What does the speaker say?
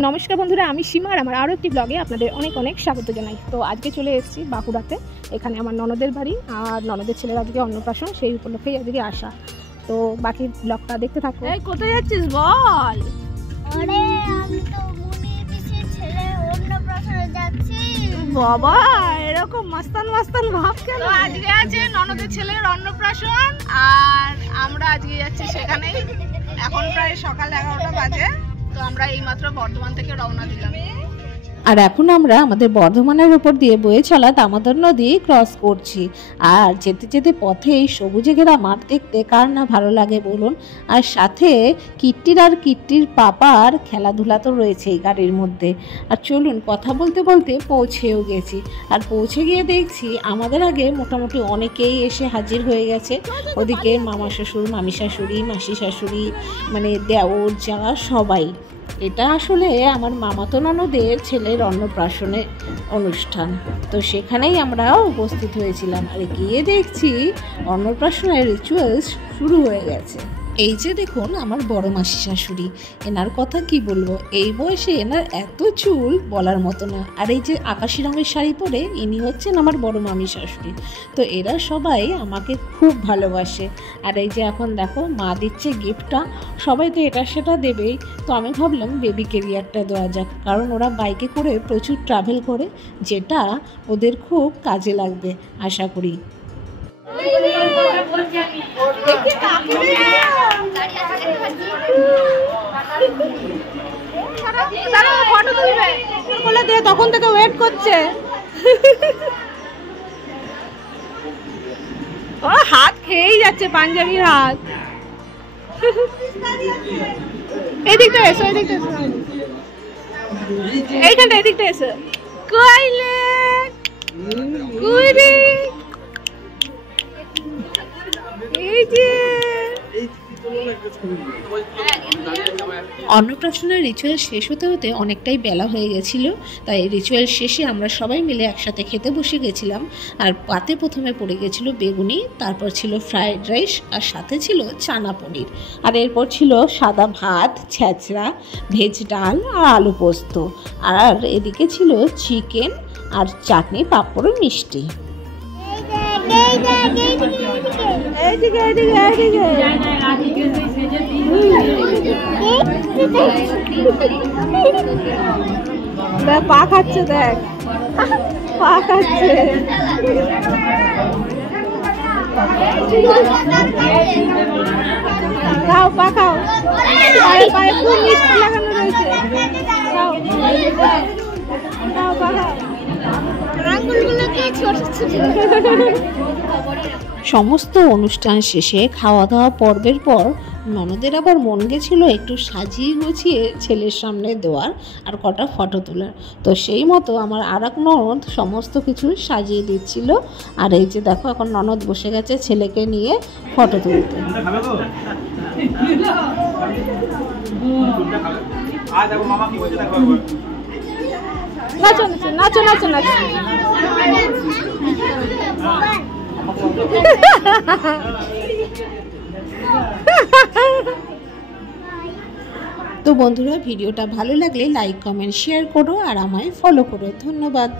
नमस्कार बंधुरा आमी सीमा और आरो एकटी ब्लगे आपनादेर अनेक अनेक स्वागत जानाई। तो आज के चले एसेछि बाँकुड़ाते, एखाने आमार ननदेर बाड़ी और ननदेर छेलेर आजके अन्नप्राशन, सेई उपलक्षेई आजके आसा। तो बाकी ब्लगटा देखते थाको। এই কোথায় যাচ্ছিস বল? আরে আমি তো মুনি পিসির ছেলে অন্নপ্রাশনে যাচ্ছি। বাবা এরকম মাস্তান মাস্তান ভাব কেন? তো আজকে আছে ননদের ছেলের অন্নপ্রাশন আর আমরা আজকে যাচ্ছি সেখানেই। এখন প্রায় সকাল 11টা বাজে। তো আমরা এইমাত্র বর্ধমান থেকে রওনা দিলাম। আর এখন আমরা আমাদের বর্ধমানের উপর দিয়ে বয়ে চলা দামোদর নদী ক্রস করছি। আর যেতে যেতে পথে এই সবুজে ঘেরা মাঠ দেখতে কার না ভালো লাগে বলুন। আর সাথে কিট্টির আর কিট্টির পাপার খেলাধুলা তো রয়েছে এই গাড়ির মধ্যে। আর চলুন কথা বলতে বলতে পৌঁছেও গেছি। আর পৌঁছে গিয়ে দেখছি আমাদের আগে মোটামুটি অনেকেই এসে হাজির হয়ে গেছে। ওদিকে মামা শ্বশুর, মামি শাশুড়ি, মাসি শাশুড়ি, মানে দেওর যা সবাই। এটা আসলে আমার মামাতো ননদের ছেলের অন্নপ্রাশনের অনুষ্ঠান। তো সেখানেই আমরা উপস্থিত হয়েছিলাম। আর গিয়ে দেখছি অন্নপ্রাশনের রিচুয়ালস শুরু হয়ে গেছে। এই যে দেখুন আমার বড় মাসি শাশুড়ি, এনার কথা কি বলবো, এই বয়সে এনার এত চুল বলার মতো না। আর এই যে আকাশি রঙের শাড়ি পরে ইনি হচ্ছেন আমার বড় মামি শাশুড়ি। তো এরা সবাই আমাকে খুব ভালোবাসে। আর এই যে এখন দেখো মা দিচ্ছে গিফটটা, সবাই তো এটা সেটা দেবেই। তো আমি ভাবলাম বেবি ক্যারিয়ারটা দেওয়া যাক, কারণ ওরা বাইকে করে প্রচুর ট্রাভেল করে, যেটা ওদের খুব কাজে লাগবে আশা করি। তখন থেকে ওয়েট করছে। ও হাত খেয়েই যাচ্ছে, পাঞ্জাবির হাত। এদিকটা এসো, এদিকটা এসো, এইখানটা এদিকটা এসো। কইলে কুইরি এই যে অন্নপ্রাশনের রিচুয়াল শেষ হতে হতে অনেকটাই বেলা হয়ে গেছিল। তাই রিচুয়াল শেষে আমরা সবাই মিলে একসাথে খেতে বসে গেছিলাম। আর পাতে প্রথমে পড়ে গেছিল বেগুনি, তারপর ছিল ফ্রাইড রাইস, আর সাথে ছিল চানা পনির, আর এরপর ছিল সাদা ভাত, ছেঁচড়া, ভেজ ডাল আর আলু পোস্ত। আর এদিকে ছিল চিকেন আর চাটনি, পাঁপড়, মিষ্টি। পা খাচ্ছে, দেখ পা খাচ্ছে। খাও পা খাও, পায়ে পায়ে খুব মিষ্টি লাগানো রয়েছে। খাও খাও পা খাও। সমস্ত অনুষ্ঠান শেষে খাওয়া দাওয়া পর্বের পর ননদের আবার মন গেছিল একটু সাজিয়ে গুছিয়ে ছেলের সামনে দেওয়ার আর কটা ফটো তোলার। তো সেই মতো আমার আর এক ননদ সমস্ত কিছু সাজিয়ে দিচ্ছিল। আর এই যে দেখো এখন ননদ বসে গেছে ছেলেকে নিয়ে ফটো তুলতে। নাচো নাচো নাচো নাচো। তো বন্ধুরা ভিডিওটা ভালো লাগলে লাইক, কমেন্ট, শেয়ার করো আর আমায় ফলো করো। ধন্যবাদ।